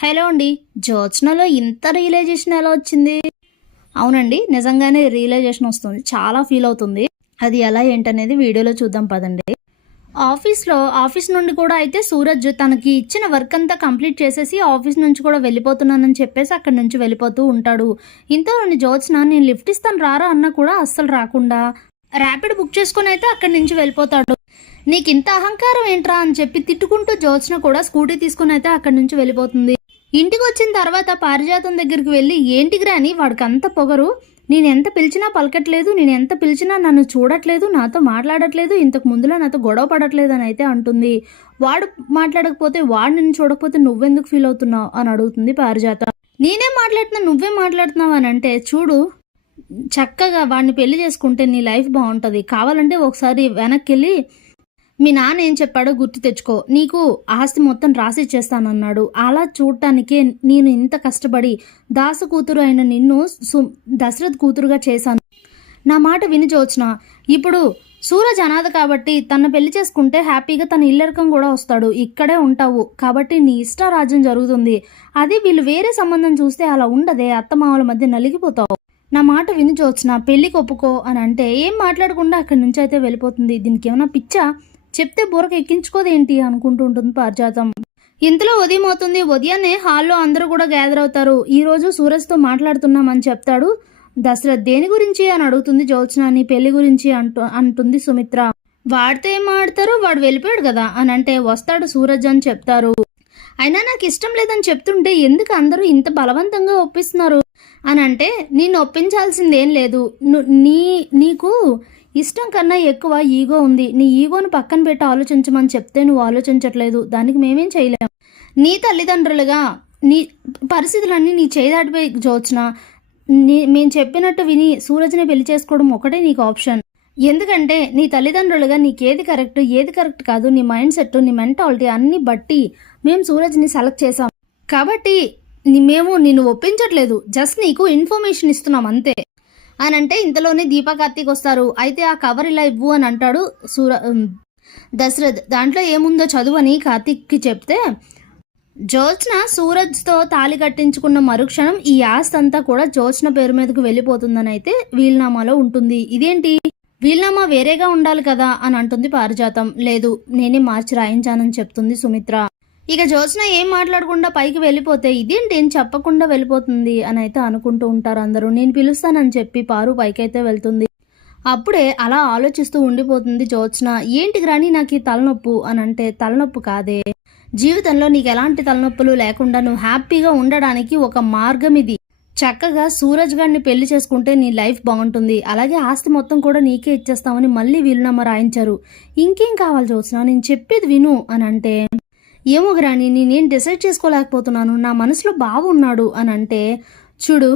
Hello అండి. జ్యోత్స్నలో ఇంత realisation ఎలా వచ్చింది? అవునండి, నిజంగానే రియలైజేషన్ వస్తుంది. చాలా ఫీల్ అవుతుంది. అది ఎలా ఏంటనేది వీడియోలో చూద్దాం పదండి. ఆఫీస్ నుండి కూడా అయితే సూరజ్ తనకి ఇచ్చిన వర్క్ అంతా కంప్లీట్ చేసేసి ఆఫీస్ నుంచి కూడా వెళ్ళిపోతున్నానని చెప్పేసి అక్కడి నుంచి వెళ్ళిపోతూ ఉంటాడు. ఇంతలోని జ్యోత్స్న నేను లిఫ్ట్ ఇస్తాను రారా అన్నా కూడా అస్సలు రాకుండా ర్యాపిడ్ బుక్ చేసుకుని అయితే అక్కడి నుంచి వెళ్ళిపోతాడు. నీకు ఇంత అహంకారం ఏంట్రా అని చెప్పి తిట్టుకుంటూ జ్యోత్స్న కూడా స్కూటీ తీసుకుని అయితే అక్కడి నుంచి వెళ్ళిపోతుంది. ఇంటికి వచ్చిన తర్వాత పారిజాతం దగ్గరికి వెళ్ళి ఏంటికి అని వాడికి అంత పొగరు. నేను ఎంత పిలిచినా పలకట్లేదు, నేను ఎంత పిలిచినా నన్ను చూడట్లేదు, నాతో మాట్లాడట్లేదు, ఇంతకు ముందులో నాతో గొడవ పడట్లేదు అని అయితే అంటుంది. వాడు మాట్లాడకపోతే వాడు నిన్ను చూడకపోతే నువ్వెందుకు ఫీల్ అవుతున్నావు అని అడుగుతుంది పారిజాత. నేనేం మాట్లాడుతున్నా నువ్వేం మాట్లాడుతున్నావు అని అంటే, చూడు చక్కగా వాడిని పెళ్లి చేసుకుంటే నీ లైఫ్ బాగుంటుంది. కావాలంటే ఒకసారి వెనక్కి వెళ్ళి మీ నాన్న ఏం చెప్పాడో గుర్తు తెచ్చుకో, నీకు ఆస్తి మొత్తం రాసి ఇచ్చేస్తానన్నాడు. అలా చూడటానికే నేను ఇంత కష్టపడి దాసు కూతురు అయిన నిన్ను దశరథ్ కూతురుగా చేశాను. నా మాట విని జ్యోత్స్న, ఇప్పుడు సూరజ్ అనాథ కాబట్టి తన పెళ్లి చేసుకుంటే హ్యాపీగా తన ఇల్లరికం కూడా వస్తాడు. ఇక్కడే ఉంటావు కాబట్టి నీ ఇష్టారాజ్యం జరుగుతుంది. అది వీళ్ళు వేరే సంబంధం చూస్తే అలా ఉండదే, అత్తమామల మధ్య నలిగిపోతావు. నా మాట విని జ్యోత్స్న, పెళ్లికి ఒప్పుకో అని అంటే ఏం మాట్లాడకుండా అక్కడి నుంచి అయితే వెళ్ళిపోతుంది. దీనికి ఏమైనా పిచ్చా? చెప్తే బుర్రకు ఎక్కించుకోదేంటి అనుకుంటూ ఉంటుంది పారిజాతం. ఇంతలో ఉదయం అవుతుంది. ఉదయాన్నే హాల్లో అందరూ కూడా గ్యాదర్ అవుతారు. ఈరోజు సూరజ్తో మాట్లాడుతున్నామని చెప్తాడు దశరథ్. దేని గురించి అని అడుగుతుంది జ్యోత్స్న. నీ పెళ్లి గురించి అంటుంది సుమిత్ర. వాడితో ఏం మాట్లాడతారు, వాడు వెళ్ళిపోయాడు కదా అని అంటే, వస్తాడు సూరజ్ అని చెప్తారు. అయినా నాకు ఇష్టం లేదని చెప్తుంటే ఎందుకు అందరూ ఇంత బలవంతంగా ఒప్పిస్తున్నారు అని అంటే, నిన్ను ఒప్పించాల్సిందేం లేదు, నీకు ఇష్టం కన్నా ఎక్కువ ఈగో ఉంది. నీ ఈగోను పక్కన పెట్టి ఆలోచించమని చెప్తే నువ్వు ఆలోచించట్లేదు. దానికి మేమేం చేయలేం. నీ తల్లిదండ్రులుగా నీ పరిస్థితులన్నీ నీ చేయి దాటిపోయి జ్యోత్స్న, మేము చెప్పినట్టు విని సూరజ్ని పెళ్లి చేసుకోవడం ఒకటే నీకు ఆప్షన్. ఎందుకంటే నీ తల్లిదండ్రులుగా నీకేది కరెక్ట్ ఏది కరెక్ట్ కాదు, నీ మైండ్ సెట్ నీ మెంటాలిటీ అన్ని బట్టి మేము సూరజ్ని సెలెక్ట్ చేసాం. కాబట్టి మేము నిన్ను ఒప్పించట్లేదు, జస్ట్ నీకు ఇన్ఫర్మేషన్ ఇస్తున్నాం అంతే అని అంటే, ఇంతలోనే దీపా కార్తీక్ వస్తారు. అయితే ఆ కవర్ ఇలా ఇవ్వు అని అంటాడు దశరథ్. దాంట్లో ఏముందో చదువు అని కార్తీక్కి చెప్తే, జ్యోత్స్న సూరజ్తో తాళి కట్టించుకున్న మరుక్షణం ఈ ఆస్తి అంతా కూడా జ్యోత్స్న పేరు మీదకు వెళ్ళిపోతుందని అయితే వీలునామాలో ఉంటుంది. ఇదేంటి వీలునామా వేరేగా ఉండాలి కదా అని అంటుంది పారిజాతం. లేదు, నేనే మార్చి రాయించానని చెప్తుంది సుమిత్ర. ఇక జ్యోత్స్న ఏం మాట్లాడకుండా పైకి వెళ్ళిపోతే, ఇదేంటి ఏం చెప్పకుండా వెళ్ళిపోతుంది అని అయితే అనుకుంటూ ఉంటారు అందరూ. నేను పిలుస్తానని చెప్పి పారు పైకైతే వెళ్తుంది. అప్పుడే అలా ఆలోచిస్తూ ఉండిపోతుంది జ్యోత్స్న. ఏంటి గ్రాని నాకు ఈ తలనొప్పు అని అంటే, తలనొప్పు కాదే, జీవితంలో నీకు ఎలాంటి తలనొప్పులు లేకుండా నువ్వు హ్యాపీగా ఉండడానికి ఒక మార్గం ఇది. చక్కగా సూరజ్ గారిని పెళ్లి చేసుకుంటే నీ లైఫ్ బాగుంటుంది. అలాగే ఆస్తి మొత్తం కూడా నీకే ఇచ్చేస్తామని మళ్ళీ వీలునామా రాయించారు. ఇంకేం కావాలి జ్యోత్స్న, నేను చెప్పేది విను అని అంటే, ఏమో గ్రాని నేనేం డిసైడ్ చేసుకోలేకపోతున్నాను, నా మనసులో బాగున్నాడు అని అంటే, చూడు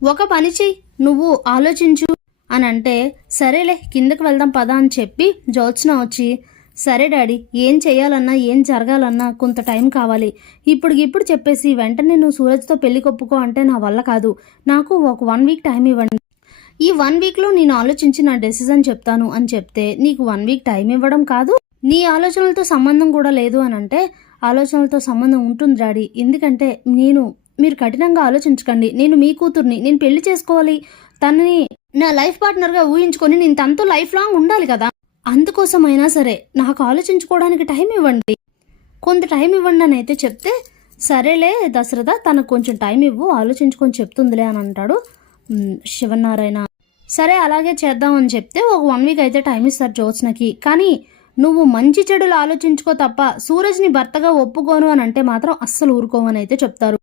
ఒక పని చెయ్యి, నువ్వు ఆలోచించు అని అంటే, సరేలే కిందకి వెళ్దాం పదా అని చెప్పి జ్యోత్స్న వచ్చి, సరే డాడీ, ఏం చేయాలన్నా ఏం జరగాలన్నా కొంత టైం కావాలి. ఇప్పుడు చెప్పేసి వెంటనే నువ్వు సూరజ్తో పెళ్లి కొప్పుకో అంటే నా వల్ల కాదు. నాకు ఒక 1 వీక్ టైం ఇవ్వండి. ఈ 1 వీక్లో నేను ఆలోచించి నా డెసిజన్ చెప్తాను అని చెప్తే, నీకు 1 వీక్ టైం ఇవ్వడం కాదు, నీ ఆలోచనలతో సంబంధం కూడా లేదు అని అంటే, ఆలోచనలతో సంబంధం ఉంటుంది డాడీ. ఎందుకంటే మీరు కఠినంగా ఆలోచించకండి. నేను మీ కూతుర్ని, నేను పెళ్లి చేసుకోవాలి, తనని నా లైఫ్ పార్ట్నర్గా ఊహించుకొని నేను తనతో లైఫ్ లాంగ్ ఉండాలి కదా. అందుకోసమైనా సరే నాకు ఆలోచించుకోవడానికి టైం ఇవ్వండి, కొంత టైం ఇవ్వండి అని అయితే చెప్తే, సరేలే దశరథ, తనకు కొంచెం టైం ఇవ్వు, ఆలోచించుకొని చెప్తుందిలే అని అంటాడు శివనారాయణ. సరే అలాగే చేద్దామని చెప్తే ఒక 1 వీక్ అయితే టైం ఇస్తారు జ్యోత్స్నకి. కానీ నువ్వు మంచి చెడులు ఆలోచించుకో తప్ప సూరజ్ని భర్తగా ఒప్పుకోను అని అంటే మాత్రం అస్సలు ఊరుకోమని అయితే చెప్తారు.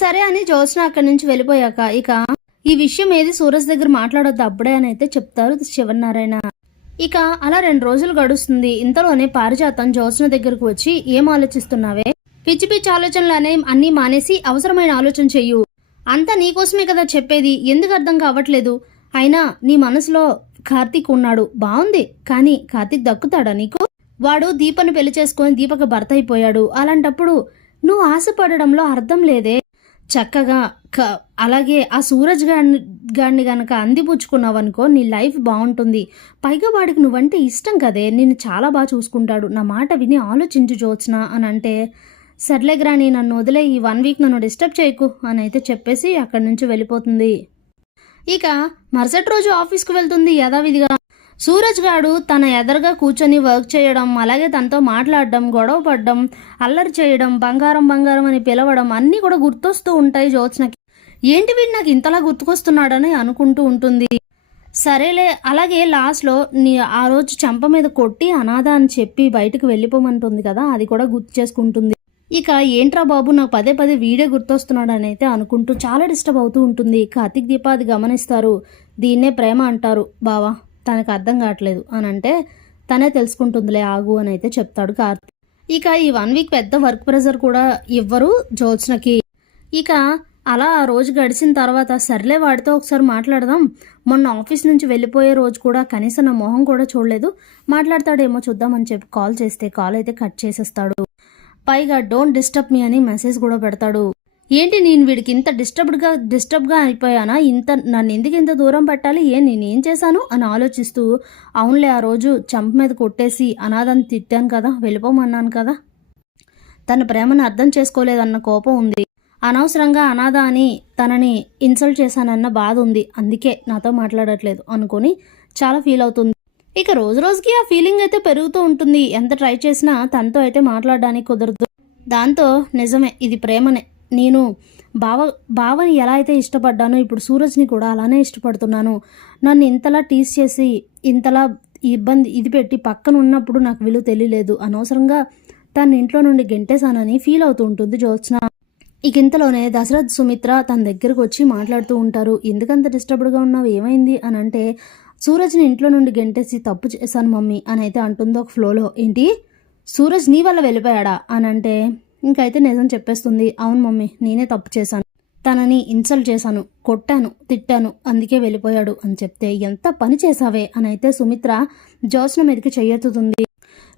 సరే అని జ్యోత్స్న అక్కడి నుంచి వెళ్ళిపోయాక, ఇక ఈ విషయం ఏది సూరజ్ దగ్గర మాట్లాడొద్దు అప్పుడే అని అయితే చెప్తారు శివనారాయణ. ఇక అలా 2 రోజులు గడుస్తుంది. ఇంతలోనే పారిజాతం జ్యోత్స్న దగ్గరకు వచ్చి, ఏం ఆలోచిస్తున్నావే, పిచ్చి పిచ్చి ఆలోచనలు అన్నీ మానేసి అవసరమైన ఆలోచన చెయ్యు. అంతా నీకోసమే కదా చెప్పేది, ఎందుకు అర్థం కావట్లేదు? అయినా నీ మనసులో కార్తీక్ ఉన్నాడు, బాగుంది, కానీ కార్తీక్ దక్కుతాడా నీకు? వాడు దీపను పెళ్లి చేసుకొని దీపక భర్త అయిపోయాడు. అలాంటప్పుడు నువ్వు ఆశపడడంలో అర్థం లేదే. చక్కగా అలాగే ఆ సూరజ్ గాడిని గనక అందిపుచ్చుకున్నావనుకో నీ లైఫ్ బాగుంటుంది. పైగా వాడికి నువ్వంటే ఇష్టం కదే, నిన్ను చాలా బాగా చూసుకుంటాడు. నా మాట విని ఆలోచించు జ్యోత్స్న అని అంటే, సర్లే గ్రాని, నన్ను వదిలే, ఈ 1 వీక్ నన్ను డిస్టర్బ్ చేయకు అని అయితే చెప్పేసి అక్కడి నుంచి వెళ్ళిపోతుంది. ఇక మరుసటి రోజు ఆఫీస్కు వెళ్తుంది యథావిధిగా. సూరజ్ గాడు తన ఎదరుగా కూర్చొని వర్క్ చేయడం, అలాగే తనతో మాట్లాడడం, గొడవ పడడం, అల్లరి చేయడం, బంగారం బంగారం అని పిలవడం అన్నీ కూడా గుర్తొస్తూ ఉంటాయి జ్యోత్స్నకి. ఏంటి వీడు నాకు ఇంతలా గుర్తుకొస్తున్నాడని అనుకుంటూ ఉంటుంది. సరేలే, అలాగే లాస్ట్లో ఆ రోజు చెంప మీద కొట్టి అనాథ అని చెప్పి బయటకు వెళ్ళిపోమంటుంది కదా, అది కూడా గుర్తు చేసుకుంటుంది. ఇక ఏంట్రా బాబు, నాకు పదే పదే వీడే గుర్తొస్తున్నాడు అని అయితే అనుకుంటూ చాలా డిస్టర్బ్ అవుతూ ఉంటుంది. కార్తీక్ దీప అది గమనిస్తారు. దీన్నే ప్రేమ అంటారు బావా, తనకు అర్థం కావట్లేదు అని అంటే తనే తెలుసుకుంటుందిలే ఆగు అని అయితే చెప్తాడు కార్తీక్. ఇక ఈ 1 వీక్ పెద్ద వర్క్ ప్రెషర్ కూడా ఇవ్వరు జ్యోత్స్నకి. ఇక అలా ఆ రోజు గడిచిన తర్వాత సర్లే వాడితో ఒకసారి మాట్లాడదాం, మొన్న ఆఫీస్ నుంచి వెళ్ళిపోయే రోజు కూడా కనీసం నా మొహం కూడా చూడలేదు, మాట్లాడతాడేమో చూద్దామని చెప్పి కాల్ చేస్తే కాల్ అయితే కట్ చేసేస్తాడు. పైగా డోంట్ డిస్టర్బ్ మీ అని మెసేజ్ కూడా పెడతాడు. ఏంటి, నేను వీడికి ఇంత డిస్టర్బ్గా అయిపోయానా, నన్ను ఎందుకు ఇంత దూరం పెట్టాలి, నేనేం చేశాను అని ఆలోచిస్తూ, అవునులే ఆ రోజు చంప మీద కొట్టేసి అనాథని తిట్టాను కదా, వెళ్ళిపోమన్నాను కదా, తన ప్రేమను అర్థం చేసుకోలేదన్న కోపం ఉంది, అనవసరంగా అనాథ అని తనని ఇన్సల్ట్ చేశానన్న బాధ ఉంది, అందుకే నాతో మాట్లాడట్లేదు అనుకొని చాలా ఫీల్ అవుతుంది. ఇక రోజు రోజుకి ఆ ఫీలింగ్ అయితే పెరుగుతూ ఉంటుంది. ఎంత ట్రై చేసినా తనతో అయితే మాట్లాడడానికి కుదరదు. దాంతో నిజమే ఇది ప్రేమనే, నేను బావని ఎలా అయితే ఇష్టపడ్డానో ఇప్పుడు సూరజ్ని కూడా అలానే ఇష్టపడుతున్నాను, నన్ను ఇంతలా టీస్ చేసి ఇంతలా ఇది పెట్టి పక్కన ఉన్నప్పుడు నాకు విలువ తెలియలేదు, అనవసరంగా తన ఇంట్లో నుండి గెంటేశానని ఫీల్ అవుతూ ఉంటుంది జ్యోత్స్న. ఇక ఇంతలోనే దశరథ్ సుమిత్ర తన దగ్గరకు వచ్చి మాట్లాడుతూ ఉంటారు. ఎందుకంత డిస్టర్బ్డ్గా ఉన్నావు, ఏమైంది అని అంటే, సూరజ్ని ఇంట్లో నుండి గెంటేసి తప్పు చేశాను మమ్మీ అని అయితే అంటుంది ఒక ఫ్లోలో. ఏంటి, సూరజ్ నీ వల్ల వెళ్ళిపోయాడా అని అంటే ఇంకైతే నిజం చెప్పేస్తుంది. అవును మమ్మీ, నేనే తప్పు చేశాను, తనని ఇన్సల్ట్ చేశాను, కొట్టాను, తిట్టాను, అందుకే వెళ్ళిపోయాడు అని చెప్తే, ఎంత పని చేశావే అని అయితే సుమిత్ర జ్యోత్స్న మీదకి చెయ్యెత్తుతుంది.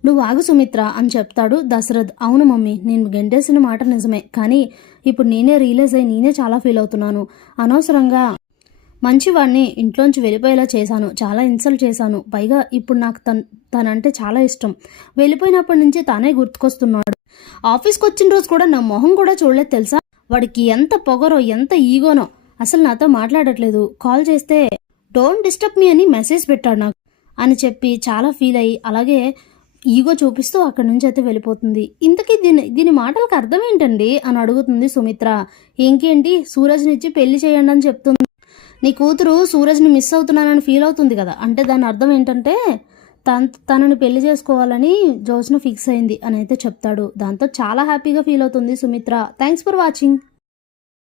నువ్వు ఆగు సుమిత్ర అని చెప్తాడు దశరథ్. అవును మమ్మీ, నేను గెంటేసిన మాట నిజమే, కానీ ఇప్పుడు నేనే రియలైజ్ అయ్యి నేనే చాలా ఫీల్ అవుతున్నాను, అనవసరంగా మంచివాడిని ఇంట్లోంచి వెళ్ళిపోయేలా చేశాను, చాలా ఇన్సల్ట్ చేశాను, పైగా ఇప్పుడు నాకు తనంటే చాలా ఇష్టం, వెళ్ళిపోయినప్పటి నుంచి తానే గుర్తుకొస్తున్నాడు, ఆఫీస్కి వచ్చిన రోజు కూడా నా మొహం కూడా చూడలేదు తెలుసా, వాడికి ఎంత పొగరో ఎంత ఈగోనో, అసలు నాతో మాట్లాడట్లేదు, కాల్ చేస్తే డోంట్ డిస్టర్బ్ మీ అని మెసేజ్ పెట్టాడు నాకు అని చెప్పి చాలా ఫీల్ అయ్యి అలాగే ఈగో చూపిస్తూ అక్కడి నుంచి అయితే వెళ్ళిపోతుంది. ఇంతకీ దీని మాటలకు అర్థం ఏంటండి అని అడుగుతుంది సుమిత్ర. ఇంకేంటి, సూరజ్నిచ్చి పెళ్లి చేయండి అని చెప్తుంది. నీ కూతురు సూరజ్ని మిస్ అవుతున్నానని ఫీల్ అవుతుంది కదా, అంటే దాని అర్థం ఏంటంటే తనని పెళ్లి చేసుకోవాలని జ్యోత్స్న ఫిక్స్ అయింది అని అయితే చెప్తాడు. దాంతో చాలా హ్యాపీగా ఫీల్ అవుతుంది సుమిత్ర. Thanks for watching.